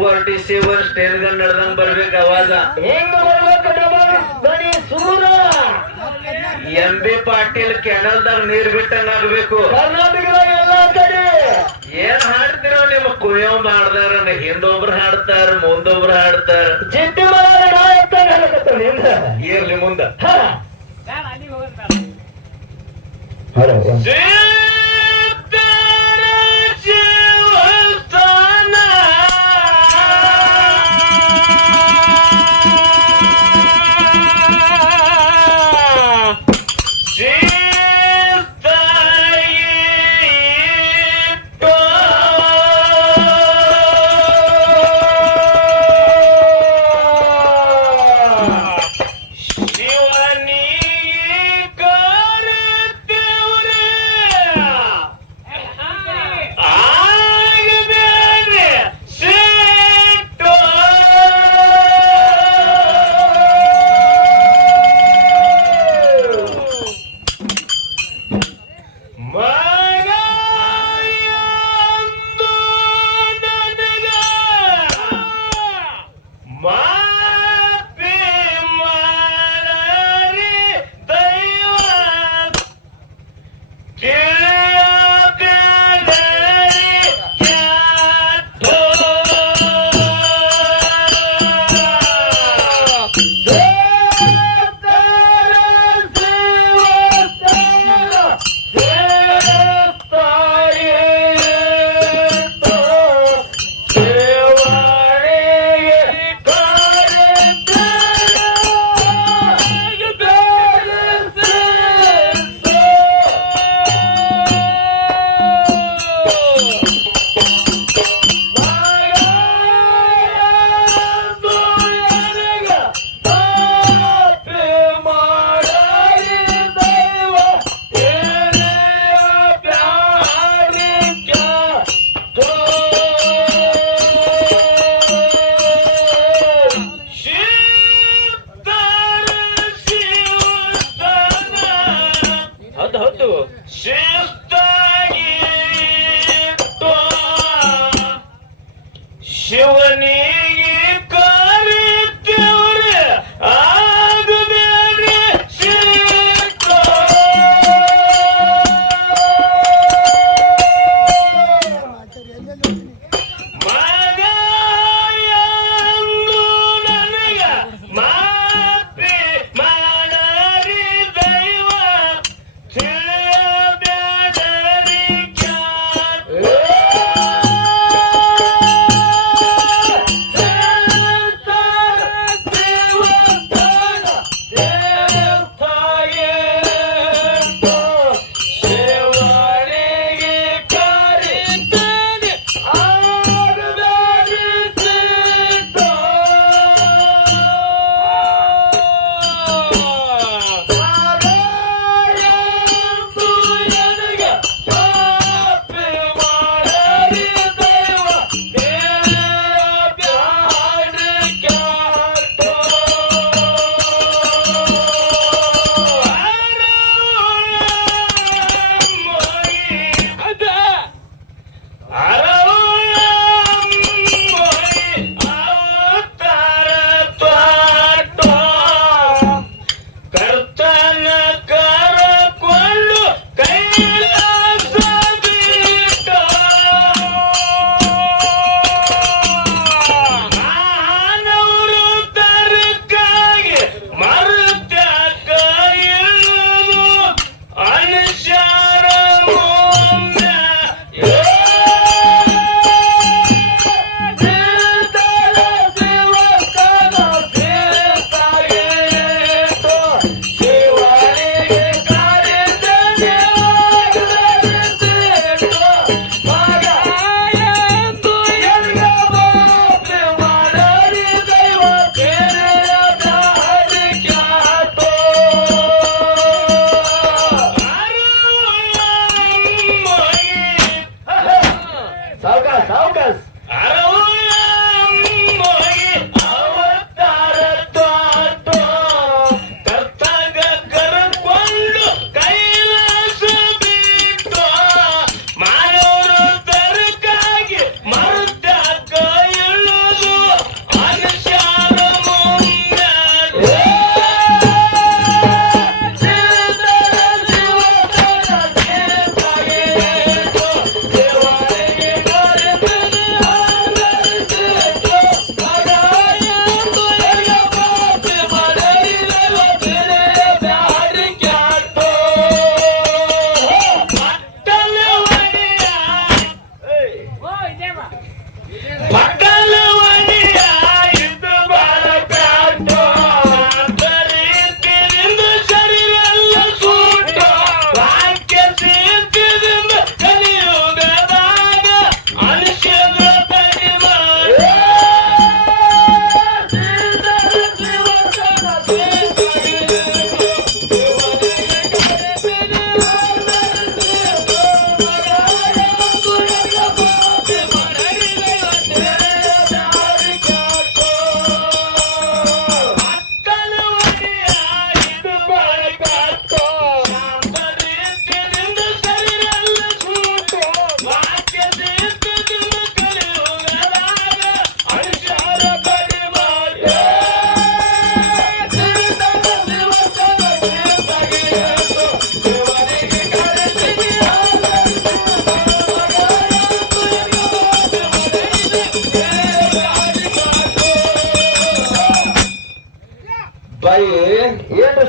Forty seven sten gun ನಡ್ದಂಗ್ ಬರ್ಬೇಕು ಅವಾಗ. ಹೆಂಗ ಬರ್ಬೇಕು ಗಣಿ ಸೂರ ಎಂ ಬಿ ಪಾಟೀಲ್ ಕೆನಲ್ದಾಗ ನೀರ್ ಬಿಟ್ಟಂಗ ಆಗ್ಬೇಕು. ಕರ್ನಾಟಕದ ಎಲ್ಲಾ ಕಡೆ. ಏನ್ ಹಾಡ್ತಿರೋ ನಿಮ್ಮ ಕುಯ್ಯೋ ಮಾಡ್ದಾರ ಹಿಂದೊಬ್ರು ಹಾಡ್ತಾರ ಮುಂದೊಬ್ರು ಹಾಡ್ತಾರ. ಹಿಂದ ಇರ್ಲಿ ಮುಂದ. ಹಾ. Hello What?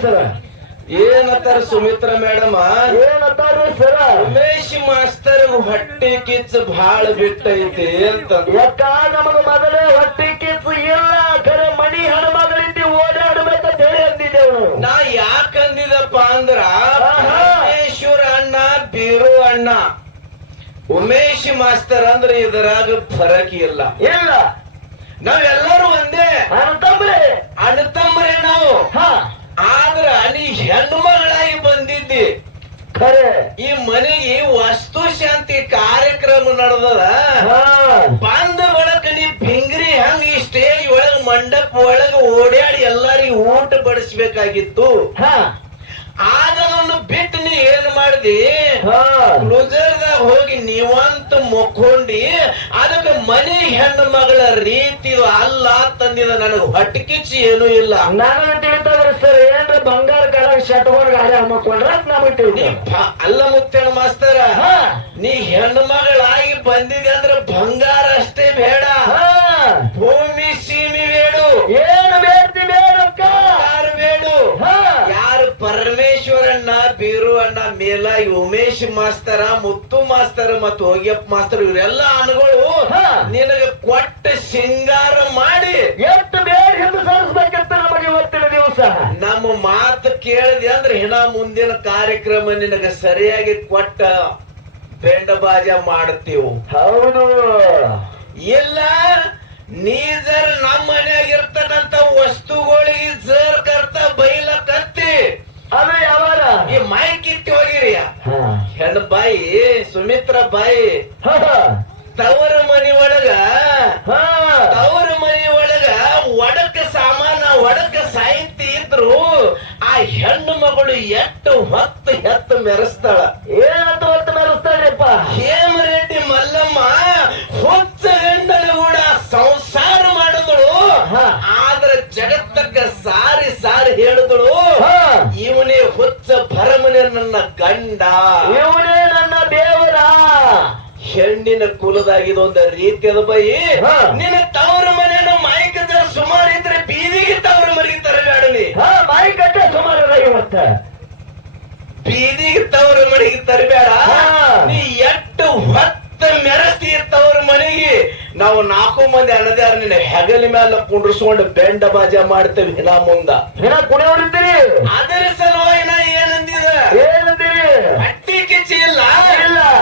ಸರ? ಏನತ್ತಾರ ಸುಮಿತ್ರ ಮೇಡಮ್? ಏನತ್ತಾರ ಸರ? ಉಮೇಶ್ ಮಾಸ್ತರ್ ಹೊಟ್ಟೆ ಕಿಚ್ಚ ಬಾಳ ಬಿಟ್ಟೈತಿ ಅಂತ. ಯಾಕ ನಮಗ ಮೊದಲೇ ಹೊಟ್ಟೆ ಕಿಚ್ಚು ಇಲ್ಲ ಕರೆ ಮಣಿ ಹೆಣ್ಮಗಳಿಂದ ಓಡಾಡ್ಬೇಕಂತ ಹೇಳಿ ಅಂದಿದ್ದೆವು. ನಾ ಯಾಕಂದಿದಪ್ಪ ಅಂದ್ರ ಉಮೇಶ್ವರ ಪರಮೇಶ್ವರ ಅಣ್ಣ ಬೀರು ಅಣ್ಣ. ಉಮೇಶ್ ಮಾಸ್ತರ್ ಅಂದ್ರೆ ಇದರಾಗ ಫರಕ್ ಇಲ್ಲ. ಇಲ್ಲ. ನಾವೆಲ್ಲರೂ ಒಂದೇ. ಅಣ್ಣ ತಮ್ಮರೇ ನಾವು. ಹಾ. ಆದ್ರ ನೀ ಹೆಣ್ಮಗಳಾಗಿ ಬಂದಿದ್ದಿ. ಖರೆ. ಈ ಮನೆಗೆ ವಸ್ತು ಶಾಂತಿ ಕಾರ್ಯಕ್ರಮ ನಡೆದದ. ಹಾ. ಬಂದ ಬಳಕ ನೀ ಬಿಂಗ್ರಿ ಹಂಗ ಈ ಸ್ಟೇಜ್ ಒಳಗ ಮಂಡಪ ಒಳಗ ಓಡಾಡಿ ಎಲ್ಲಾರಿಗೂ ಊಟ ಬಡಿಸ್ಬೇಕಾಗಿತ್ತು. ಹಾ. ಅದನ್ನು ಬಿಟ್ಟು ನೀ ಏನ್ ಮಾಡ್ದಿ? ಹಾ. ಕ್ಲೋಸರ್ದಾಗ ಹೋಗಿ ನೀವಂತ ಮೊಕ್ಕೊಂಡಿ ಅದಕ್ಕೆ ಮನೆ ಹೆಣ್ಣು ಮಗಳ ರೀತಿ ಅಲ್ಲ ತಂದಿದ ನನಗೆ ಹೊಟ್ಟಕಿಚ್ಚಿ ಏನೂ ಇಲ್ಲ. ನನಗೆ ತಿಳಿತದ್ರಿ ಸರ್ ಏನ್ರ ಬಂಗಾರ ಕಾಲ ಶಟ್ಕೊಂಡ್ ಗಾಡಿ ನಮಗೆ ತಿಳಿದ ಅಲ್ಲ ಮುಕ್ತ ಮಾಸ್ತರ ನೀ ಹೆಣ್ಣು ಮಗಳಾಗಿ ಬಂದಿದೆ ಅಂದ್ರೆ ಬಂಗಾರ ಅಷ್ಟೇ ಬೇಡ ಹಾ ಭೂಮಿ ಸೀಮಿ ಬೇಡು ಏನು ಬೇಡ್ತಿ ಬೇಡಕ್ಕ ಯಾರು ಬೇಡು ಹಾ ಯಾರು ಪರಮೇಶ್ವರಣ್ಣ ಬೀರು ಅಣ್ಣ ಮೇಲ ಉಮೇಶ್ ಮಾಸ್ತರ ಮುತ್ತು ಮಾಸ್ತರ ಮತ್ತು ಹೋಗ್ಯಪ್ಪ ಮಾಸ್ತರ್ ಇವರೆಲ್ಲ ಅನುಗಳು ಹಾ. ನಿನಗೆ ಕೊಟ್ಟ ಸಿಂಗಾರ ಮಾಡಿ. ಎಷ್ಟು ಬೇರೆ ಹಿಂದೆ ಸರಿಸ್ಬೇಕಂತ ನಮಗೆ ಇವತ್ತಿನ ದಿವಸ. ನಮ್ಮ ಮಾತು ಕೇಳಿದೆ ಅಂದ್ರೆ ಹಿನ ಮುಂದಿನ ಕಾರ್ಯಕ್ರಮ ನಿನಗೆ ಸರಿಯಾಗಿ ಕೊಟ್ಟ ಬೆಂಡ ಬಾಜ ಮಾಡ್ತೀವು. ಹೌದು. ಇಲ್ಲ ನೀ ಜರ್ ನಮ್ಮ ಮನೆಯಾಗಿರ್ತಕ್ಕಂಥ ವಸ್ತುಗಳಿಗೆ ಜರ್ ಕರ್ತ ಬೈಲ ಕತ್ತಿ ಅದು ಯಾವಾಗ? ಈ ಮೈ ಕಿತ್ತಿ ಹೋಗಿರಿ. ಹೆಣ್ ಹೆಣ್ಣು ಬಾಯಿ? ಸುಮಿತ್ರ ಬಾಯಿ. ತವರ ಮನಿ ಒಳಗ ಹಾ. ತವರ ಮನಿ ಒಳಗ ಒಡಕ ಸಾಮಾನ ಒಡಕ ಸಾಹಿತ್ಯ ಇದ್ರು ಆ ಹೆಣ್ಣು ಮಗಳು ಎಟ್ಟು ಹೊತ್ತು ಹೆತ್ತು ಮೆರೆಸ್ತಾಳ. ನನ್ನ ಗಂಡ. ಇವನೇ ನನ್ನ ದೇವರ. ಹೆಣ್ಣಿನ ಕುಲದಾಗಿದೊಂದು ರೀತಿಯದ ಬೈ. ನಿನ್ನ ತವರ ಮನೆಯನ್ನು ಮಾಯಿಕ ಜರ ಸುಮಾರು ಇದ್ರೆ ಬೀದಿಗೆ ತವರ ಮನೆಗೆ ತರಬೇಡಲಿ ನೀ ಹಾ ಮಾಯಿ ಕಟ್ಟೆ ಸುಮಾರು ಇವತ್ತ. ಬೀದಿಗೆ ತವರ ಮನೆಗೆ ತರಬೇಡ. ನೀ ಎಟ್ಟು ಹೊತ್ತ ಮೆರಸ್ತಿ ತವರ ಮನೆಗೆ. ನಾವು ನಾಲ್ಕು ಮಂದಿ ಅಣ್ಣದ್ಯಾರ ನಿನ್ನ ಹೆಗಲ ಮೇಲೆ ಕುಂಡ್ರಿಸ್ಕೊಂಡು ಬೆಂಡ ಬಾಜಾ ಮಾಡ್ತೇವೆ ಹಿನ ಮುಂದ. ಏನ ಅದರ ಸಲುವಾಗಿ ನಾ ಏನಂದಿದ ಕಿಚ್ಚಿ ಇಲ್ಲ.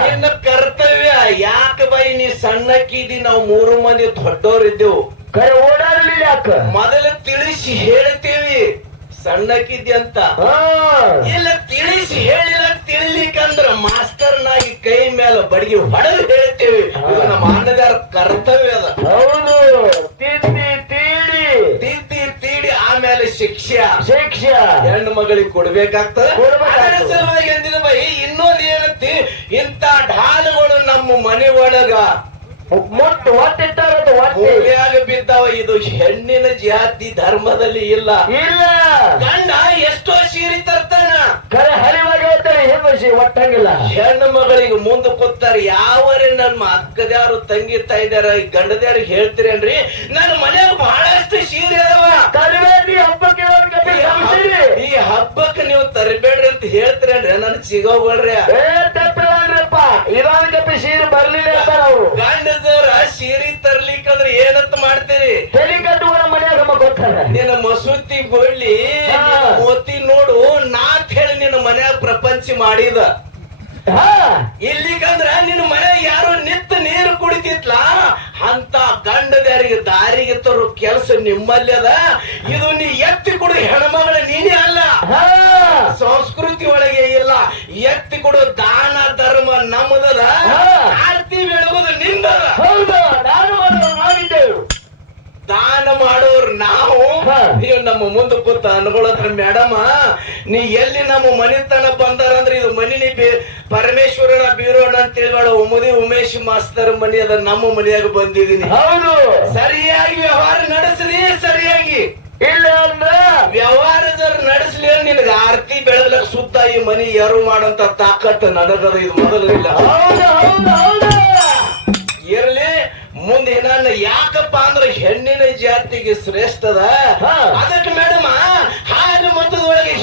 ನಿನ್ನ ಕರ್ತವ್ಯ ಯಾಕ ಬೈ ನೀ ಸಣ್ಣಕ್ಕಿದಿ ನಾವು ಮೂರು ಮಂದಿ ದೊಡ್ಡವರಿದ್ದೆವು ಕರೆ ಓಡಾಡಲಿ ಯಾಕ? ಮೊದಲು ತಿಳಿಸಿ ಹೇಳ್ತೀವಿ. ಸಣ್ಣಕ್ಕಿದ್ದೆ ಅಂತ. ಇಲ್ಲ ತಿಳಿಸಿ ಹೇಳಿಲ್ಲ ತಿಳಿಲಿಕ್ಕಂದ್ರ ಮಾಸ್ತರ್ನಾಗಿ ಕೈ ಮೇಲೆ ಬಡಗಿ ಹೊಡೆದು ಹೇಳ್ತೇವೆ. ನಮ್ಮ ಅನ್ನದಾರ ಕರ್ತವ್ಯ ಅದ. ಹೌದು. ಶಿಕ್ಷೆ. ಶಿಕ್ಷೆ. ಹೆಣ್ಣು ಮಗಳಿಗೆ ಕೊಡ್ಬೇಕಾಗ್ತದ? ಸಲುವಾಗಿ ಬೈ ಇನ್ನೊಂದು ಏನಂತಿ ಇಂತ ಢಾಲುಗಳು ನಮ್ಮ ಮನೆ ಒಳಗ. ಮುಟ್ಟು ಬಿದ್ದಾವ ಇದು ಹೆಣ್ಣಿನ ಜಾತಿ ಧರ್ಮದಲ್ಲಿ ಇಲ್ಲ. ಇಲ್ಲ. ಗಂಡ ಎಷ್ಟೋ ಸೀರೆ ತರ್ತಾನ. ಕರೆ ಹರಿವಾಗಿ ಹೆಮ್ಮಸಿ ಒಟ್ಟಂಗಿಲ್ಲ. ಹೆಣ್ಣು ಮಗಳಿಗೆ ಮುಂದೆ ಕೂತಾರ ಯಾವರೇ ನಮ್ಮ ಅಕ್ಕದ್ಯಾರು ತಂಗಿ ತಾಯಿದಾರ ಗಂಡದ್ಯಾರು ಹೇಳ್ತೀರೇನ್ರಿ? ನನ್ನ ಮನೆಯಾಗ ಬಹಳಷ್ಟು ಸೀರೆ ಅದಾವ. ಹಬ್ಬಕ್ಕೆ. ಈ ಹಬ್ಬಕ್ಕೆ ನೀವು ತರಬೇಡ್ರಿ ಅಂತ ಹೇಳ್ತೀರ ನನ್ ಸಿಗೋಬೇಡ್ರಿ ಏ ತಪ್ಪಿಲ್ಲಪ್ಪ ಇದೊಂದ್ ಕಪ್ಪಿ ಸೀರೆ ಬರ್ಲಿಲ್ಲ ಅವ್ರು ಗಂಡದವ್ರ ಸೀರೆ ತರ್ಲಿಕ್ಕಂದ್ರೆ ಏನಂತ ಮಾಡ್ತೀರಿ? ತಲೆ ಕಟ್ಟುವ ಮನ್ಯಾಗ ನಿನ್ನ ಮಸೂತಿ ಗೊಳ್ಳಿ. ನಿನ್ನ ಮೋತಿ ನೋಡು ನಾತ್ ಹೇಳಿ ನಿನ್ನ ಮನ್ಯಾಗ ಪ್ರಪಂಚ ಮಾಡಿದ. ಇಲ್ಲಿಗಂದ್ರ ನಿನ್ನ ಮನೆ ಯಾರೋ ನಿತ್ತ ನೀರು ಕುಡಿತಿತ್ಲ? ಅಂತ ಗಂಡದ್ಯಾರಿಗೆ ದಾರಿಗೆ ತರೋ ಕೆಲಸ ನಿಮ್ಮಲ್ಲಿ ಅದ? ಇದು ನೀ ಎತ್ತಿ ಕೊಡು ಹೆಣ್ಮಗಳ ನೀನೇ ಅಲ್ಲ. ಸಂಸ್ಕೃತಿ ಒಳಗೆ ಇಲ್ಲ. ಎತ್ತಿ ಕೊಡು ದಾನ ಧರ್ಮ ನಮ್ಮದದ. ಆರ್ತಿ ಬೆಳಗೋದು ನಿಂದದ. ದಾನ ಮಾಡೋರು ನಾವು. ನೀವು ನಮ್ಮ ಮುಂದೆ ಕೂತ ಅನ್ಕೊಳ್ಳೋದ್ರ ಮೇಡಮ್. ನೀ ಎಲ್ಲಿ ನಮ್ಮ ಮನೆತನ ಬಂದಾರಂದ್ರೆ ಇದು ಮನಿ ನೀ ಪರಮೇಶ್ವರನ ಬೀರೋ ಅಂತ ತಿಳ್ಬೇಡ ಉಮದಿ ಉಮೇಶ್ ಮಾಸ್ತರ್ ಮನಿ ಅದ ನಮ್ಮ ಮನೆಯಾಗ ಬಂದಿದ್ದೀನಿ ಹೌದು. ಸರಿಯಾಗಿ ವ್ಯವಹಾರ ನಡೆಸಲಿ ಸರಿಯಾಗಿ. ಇಲ್ಲ ಅಂದ್ರ? ವ್ಯವಹಾರದವ್ರ ನಡೆಸಲಿ ನಿನಗ ಆರ್ತಿ ಬೆಳಗ್ಲಕ್ ಸುತ್ತ ಈ ಮನಿ ಯಾರು ಮಾಡಂತ ತಾಕತ್ ನನಗದ ಇದು ಮೊದಲಿಲ್ಲ ಹೌದು ಹೌದು ಹೌದು. ಇರಲಿ. ಮುಂದೆ ನನ್ನ ಯಾಕಪ್ಪ ಅಂದ್ರೆ ಹೆಣ್ಣಿನ ಜಾತಿಗೆ ಶ್ರೇಷ್ಠದ. ಅದಕ್ಕೆ ಮೇಡಮ್ ಹಾಲು ಮತದೊಳಗೆ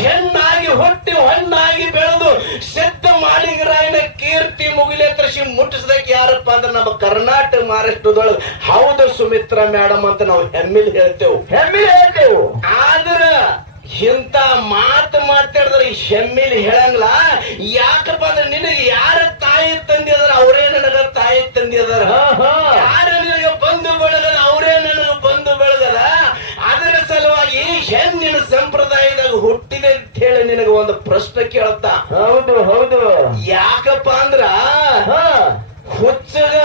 ಹುಟ್ಟಿ ಹೊಣ್ಣಾಗಿ ಬೆಳೆದು ಸಿದ್ಧ ಮಾಳಿಗರಾಯನ ಕೀರ್ತಿ ಮುಗಿಲೆ ತೃಷಿ ಮುಟ್ಟಿಸ್ದಕ್ಕೆ ಯಾರಪ್ಪ ಅಂದ್ರೆ ನಮ್ಮ ಕರ್ನಾಟಕ ಮಹಾರಾಷ್ಟ್ರದೊಳಗೆ ಹೌದು ಸುಮಿತ್ರಾ ಮೇಡಮ್ ಅಂತ ನಾವು ಹೆಮ್ಮಿಲ್ ಹೇಳ್ತೇವೆ. ಹೆಮ್ಮಿಲ್ ಹೇಳ್ತೇವೆ. ಆದ್ರ ಇಂತ ಮಾತು ಮಾತಾಡಿದ್ರೆ ಈ ಹೆಮ್ಮಿಲಿ ಹೇಳಂಗಿಲ್ಲ. ಯಾಕಪ್ಪ ಅಂದ್ರೆ ನಿನಗೆ ಯಾರ ತಾಯಿ ತಂದೆ ಅದಾರ ಅವರೇ ನನಗ ತಾಯಿ ತಂದಿದಾರ ಅದಾರ. ಹಾ, ಹಾ. ಯಾರು ನಿನಗೆ ಬಂದು ಬೆಳಗದ ಅವರೇ ನನಗ ಬಂಧು ಬೆಳಗದ? ಅದರ ಸಲುವಾಗಿ ಹೆಣ್ಣಿನ ಸಂಪ್ರದಾಯದಾಗ ಹುಟ್ಟಿದೆ ಅಂತ ಹೇಳಿ ನಿನಗೆ ಒಂದು ಪ್ರಶ್ನೆ ಕೇಳ್ತಾ ಹೌದು ಹೌದು. ಯಾಕಪ್ಪ ಅಂದ್ರ ಹಾ. ಹುಚ್ಚಗ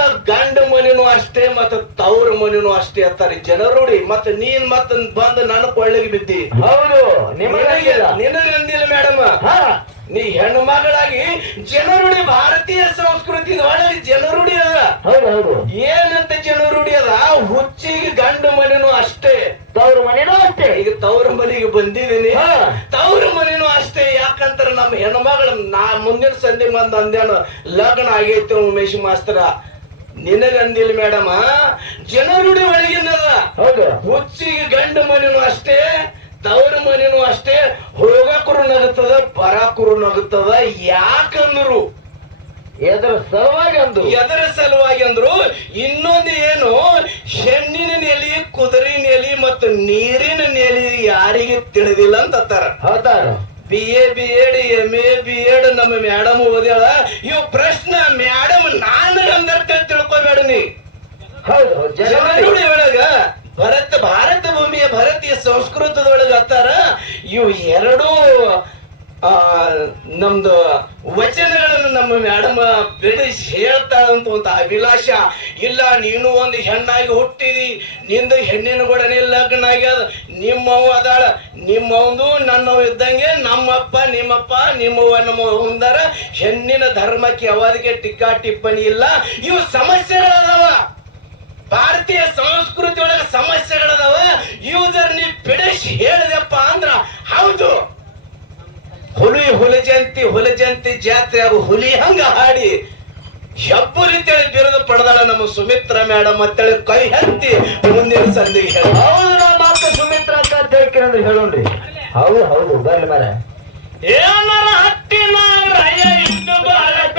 ಮನಿನೂ ಅಷ್ಟೇ ಮತ್ತೆ ತವ್ರ ಮನಿನೂ ಅಷ್ಟೇ ಅಂತಾರೆ ಜನರುಡಿ ಮತ್ತೆ ನೀನ್ ಮತ್ತ ಬಂದು ನನ್ನ ಕೊಳ್ಳಿಗೆ ಬಿದ್ದಿ. ಹೌದು ನಿಮಗೆ ನಿನಗಂದಿಲ್ಲ ಮೇಡಮ್. ಹಾ. ನೀ ಹೆಣ್ಣು ಮಗಳಾಗಿ ಜನರುಡಿ ಭಾರತೀಯ ಸಂಸ್ಕೃತಿ ಒಳಗೆ ಜನರುಡಿ ಅದ. ಏನಂತ ಜನರುಡಿ ಅದ? ಹುಚ್ಚಿಗೆ ಗಂಡ ಮನೆನೂ ಅಷ್ಟೇ. ತವ್ರ ಮನೆನೂ ಅಷ್ಟೇ. ಈಗ ತವ್ರ ಮನೆಗೆ ಬಂದಿದ್ದೀನಿ. ಹಾ. ತವ್ರ ಮನೆನೂ ಅಷ್ಟೇ. ಯಾಕಂತಾರ ನಮ್ಮ ಹೆಣ್ಮಗಳ ನಾ ಮುಂದಿನ ಸಂಧಿ ಬಂದ ಅಂದ್ಯಾನ ಲಗ್ನ ಆಗೈತೆ ಉಮೇಶ್ ಮಾಸ್ತರ. ನಿನಗಂದಿಲ್ಲ ಮೇಡಮ್ ಜನರುಡಿ ಒಳಗಿನದ. ಹೌದು. ಹುಚ್ಚಿಗೆ ಗಂಡ ಮನೆನೂ ಅಷ್ಟೇ ತವರ ಮನೆನೂ ಅಷ್ಟೇ ಹೋಗಕರು ನಗುತ್ತದ ಬರಾಕರು ನಗುತ್ತದ ಯಾಕಂದ್ರು? ಎದ್ರ ಸಲುವಾಗಿ ಅಂದ್ರು ಎದರ ಸಲುವಾಗಿ ಅಂದ್ರು ಇನ್ನೊಂದು ಏನು ಹೆಣ್ಣಿನ ನೆಲಿ ಕುದುರೆ ನೆಲಿ ಮತ್ತು ನೀರಿನ ನೆಲಿ ಯಾರಿಗೆ ತಿಳಿದಿಲ್ಲ ಅಂತ ಅಂತಾರ ಹೌದಾರ. B A B Ed M A B Ed ನಮ್ಮ ಮೇಡಮ್ ಓದ್ಯಾಳ. ಇವ್ ಪ್ರಶ್ನೆ ಮೇಡಮ್ ನಾನು ಅಂದರ್ಥ ತಿಳ್ಕೊಬೇಡ ನೀ. ಒಳಗ ಭರತ ಭಾರತ ಭೂಮಿಯ ಭಾರತೀಯ ಸಂಸ್ಕೃತದೊಳಗ ಅತ್ತಾರ ಇವು ಎರಡೂ ನಮ್ದು ವಚನಗಳನ್ನು ನಮ್ಮ ಮೇಡಮ್ ಬಿಡಿಸಿ ಹೇಳ್ತಾಳಂತ ಒಂದು ಅಭಿಲಾಷ, ಇಲ್ಲ, ನೀನು ಒಂದು ಹೆಣ್ಣಾಗಿ ಹುಟ್ಟಿದಿ, ನಿಂದು ಹೆಣ್ಣಿನ ಗೊಡನೆ ಲಗ್ನ ಆಗ್ಯದ, ನಿಮ್ಮವ್ವ ಅದಾಳ, ನಿಮ್ಮವಂದು ನನ್ನವ್ ಇದ್ದಂಗೆ ನಮ್ಮಪ್ಪ, ನಿಮ್ಮಪ್ಪ, ನಿಮ್ಮವ್ವ ನಮ್ಮ ಹೊಂದಾರ ಹೆಣ್ಣಿನ ಧರ್ಮಕ್ಕೆ ಯಾವಾದಕ್ಕೆ ಟಿಕ್ಕಾ ಟಿಪ್ಪಣಿ ಇಲ್ಲ, ಇವು ಸಮಸ್ಯೆಗಳದಾವ ಭಾರತೀಯ ಸಂಸ್ಕೃತಿ ಒಳಗ ಸಮಸ್ಯೆಗಳದಾವ ಯೂಸರ್ ನೀ ಬಿಡಿಸಿ ಹೇಳಿದೆಪ್ಪ ಅಂದ್ರ ಹೌದು ಹುಲಿ ಹುಲಿ ಜಯಂತಿ ಹುಲಿ ಜಯಂತಿ ಜಾತ್ರೆ ಅವು ಹುಲಿ ಹಂಗ ಹಾಡಿ ಹೆಬ್ಬುಲಿ ಅಂತೇಳಿ ಬಿರುದು ಪಡೆದಾಳ ನಮ್ಮ ಸುಮಿತ್ರ ಮೇಡಮ್ ಅಂತೇಳಿ ಕೈ ಹತ್ತಿ ಮುಂದಿನ ಸಂದಿಗೆ ಹೇಳ. ಹೌದು ನಾ ಮಾತ್ರ ಸುಮಿತ್ರ ಅಂತ ಹೇಳ್ತೀರಂದ್ರೆ ಹೇಳೋಣ್ರಿ. ಹೌದು ಹೌದು ಬರ್ಲಿ ಮಾರ ಏನಾರ ಹತ್ತಿನ ರಯ ಇದ್ದು ಭಾರತ